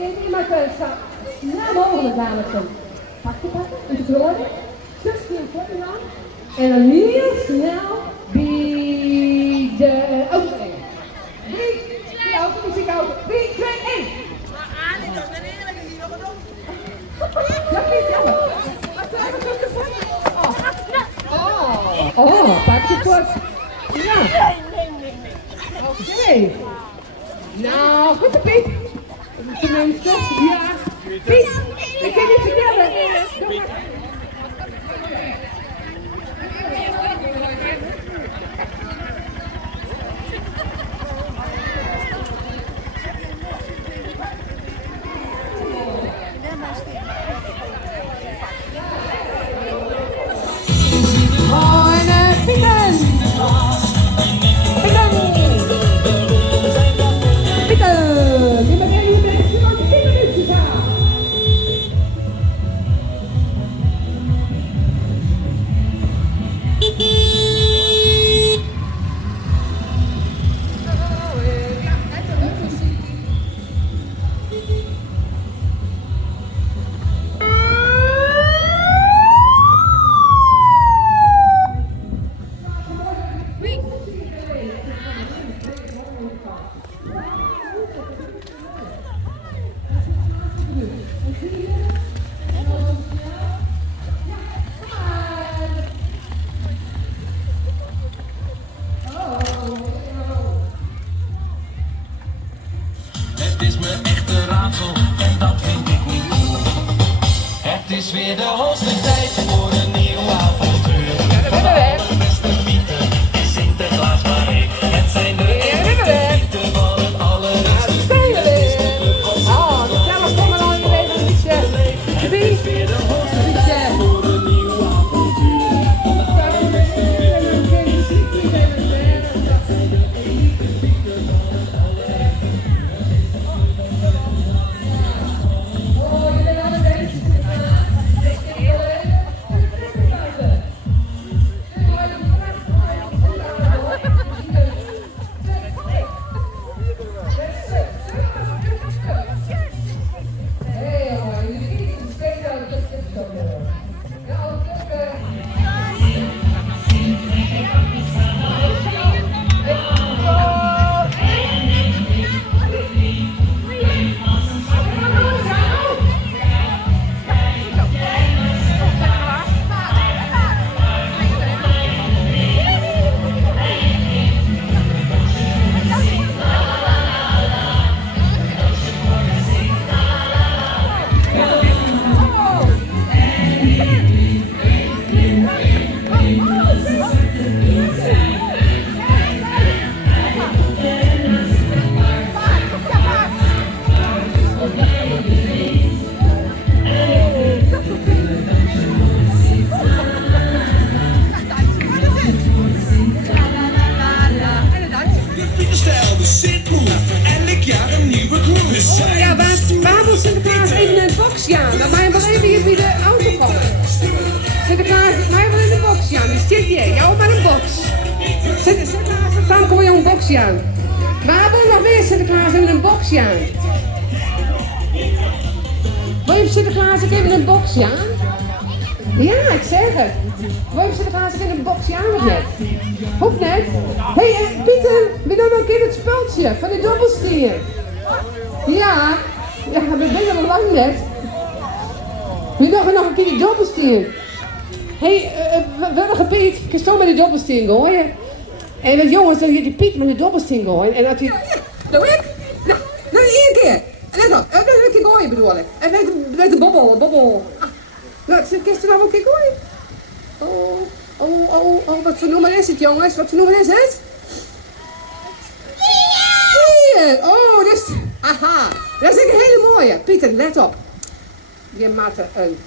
je mag zo snel mogelijk namelijk een pakje pakken, een vertrouwen, tussenkeer voor aan en dan heel snel bij de auto rijden. 3, die auto, muziekauto, 3, 2, 1. Maar Annie, dat ben eerlijk, is hier nog een op. Dat is jammer. Oh, pakje kort. Ja. Nee. Oké. Nou, goed Piet. Tenminste, ja. Piet, ik kan niet vertellen. Doe maar. Het is me echt een raadsel en dat vind ik niet cool. Het is weer de hoogste tijd voor een nieuw avontuur. Van de allerbeste Pieten is Sinterklaas maar ik. Het zijn de echte Pieten van het allereerste uur. Het is de club van Sinterklaas. Het is weer de hoogste tijd voor een nieuw avontuur. Van de allerbeste Pieten is Sinterklaas maar ik. Het zijn de echte Pieten van het allereerste uur. Ja, waar wil Sinterklaas even in de box gaan? Dan mag je wel even hier bij de auto komen. Sinterklaas, mag je wel in de box gaan? Die zit hier, jou maar een box. Sinterklaas, dan kom je een box gaan. Waar wil nog weer Sinterklaas even in een box gaan? Wil je Sinterklaas ook even in een box gaan? Ja, ik zeg het. Wil je Sinterklaas ook in een box gaan of net? Hoeft net. Hé, Pieter, we doen nog een keer het speltje van de dobbelstier. Ja, we zijn al lang net. We doen nog een keer die dobbelstier. Hé, willige Piet, ik kan zo met de dobbelstier gooien. En met jongens, dan die Piet met de dobbelstier gooien. En dat hij... Doe ik? Nou, nog één keer. Let op, nog een keer gooien bedoel ik. En met de bobbel. Nou, kun je nog een keer gooien? Oh, wat voor nummer is het jongens? Wat voor nummer is het? 4! Oh, dat is... Aha, dat is een hele mooie. Pieter, let op. Je moet een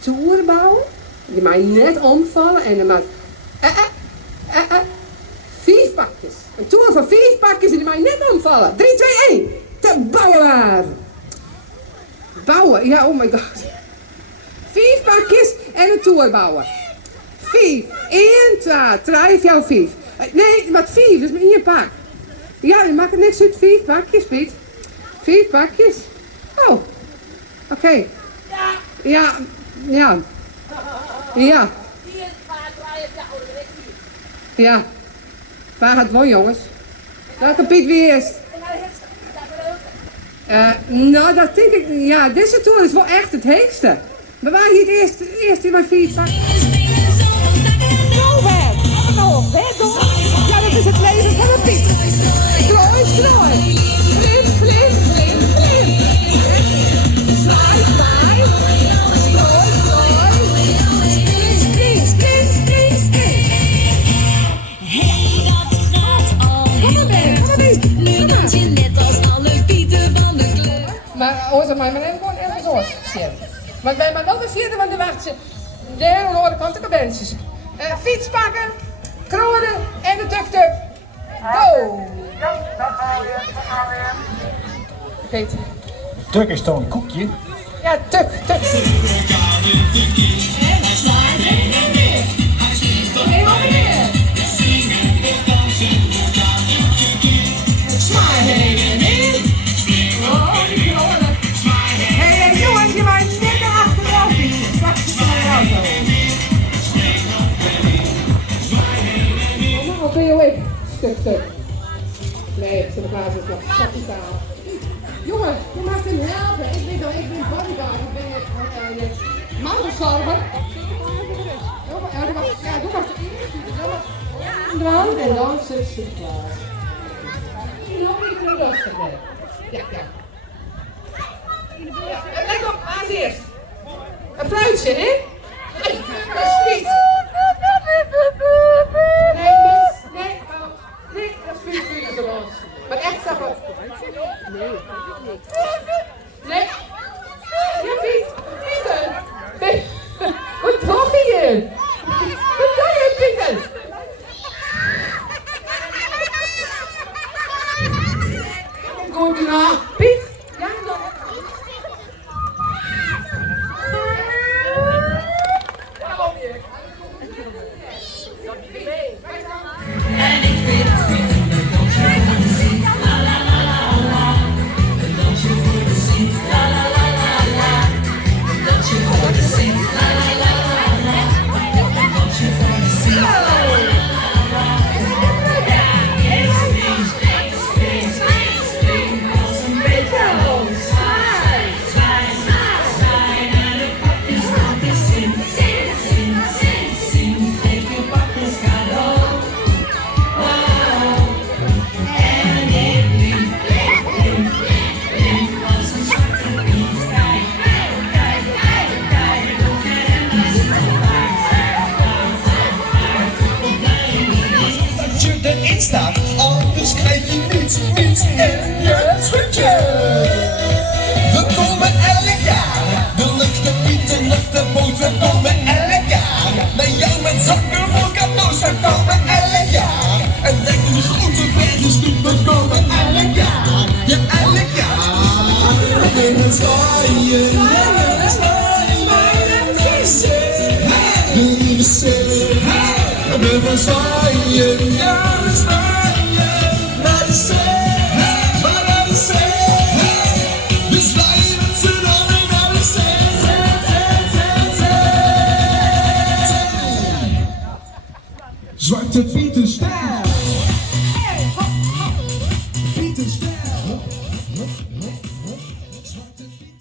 toer bouwen. Je mag net omvallen en je moet... 5 pakjes. Een toer van 5 pakjes en je mag net omvallen. 3, 2, 1. Te bouwen. Bouwen, ja, oh my god. 5 pakjes en een toer bouwen. 5. 1, 2, 3, 4, 5. Nee, maar 5, dat is maar 1 pak. Ja, je maakt niks uit 5 pakjes, Piet. 5 pakjes. Oh, oké. Ja, Ja, ja. Ja, hier gaat draaien. Ja, oh, dat weet ik niet. ja. Waar gaat het woon, jongens? Welke Piet wie is? En hij heeft... Ja, maar ook... Nou, dat denk ik. Ja, deze tour is wel echt het heetste. Maar waar hier het eerst in mijn fiets? Nou, weg! Nou, weg toch? Ja, dat is het leven van een Piet. Strooi, strooi. Glim, glim, glim, glim. Zwaai, zwaai. Strooi, strooi. Spring, spring, spring, spring. Hey, dat gaat al heel erg goed. Nu dans je net als alle Pieten van de club. Maar onze mij maar even gewoon ergens anders zitten. Want wij maar nog eens zitten, want de wacht ze. Daar aan de andere kant de kabentjes. Fiets pakken, kronen en de tuk-tuk. Go! Peter. Tuk is toch een koekje? Ja, tuk, tuk. Hey, jongens, je maakt net erachteraf fietsen. Straks is er een auto. Wat ben je weg? Stuk, stuk. Nee, Sinterklaas is nog kapitaal. Jongen, je mag hem helpen. Ik ben bodyguard. Ik ben mantelzorger. Ja, doe maar en dan zit Sinterklaas. Nog niet rustig, hè. Ja, ja. Let op, als eerst. Een fluitje, hè? Alsjeblieft. Nee, mis. Nee, nee, dat is vuur zo los. Maar echt, zeg maar. Nee. Nee. Ja, Piet. Pieter. Nee. Wat doe je? Wat doe je, Pieter? Goed gedaan. Piet. Ja, nog. En ik vind het fijn dat je gaat zien. La la la la la. Een dansje voor de Sint. La la la la la. Een dansje voor de Sint. La la la la la. Een dansje voor de Sint. La la la la la. Ja, spring, spring, spring, spring, spring. Als een beetje hoog. Zwaai, zwaai, zwaai, zwaai. En de pakjes gaat de Sint. Sint, Sint, Sint, Sint. Geef je pakjes cadeau. Dat je erin staat, anders krijg je niets in je schutje. We komen elk jaar, de luchtenpieten, luchtenboten komen elk jaar. Naar jou met zakken voor cadeaus, we komen elk jaar. En denk je grote bergjes niet, we komen elk jaar. Ja, elk jaar. We gaan zwaaien, we gaan zwaaien, de lieve zee. We gaan zwaaien, ja, we zwaaien naar de zee, maar naar de zee. We zwaaien met z'n allen naar de zee. Zwarte Pieten stijl. Pieten stijl. Zwarte Pieten.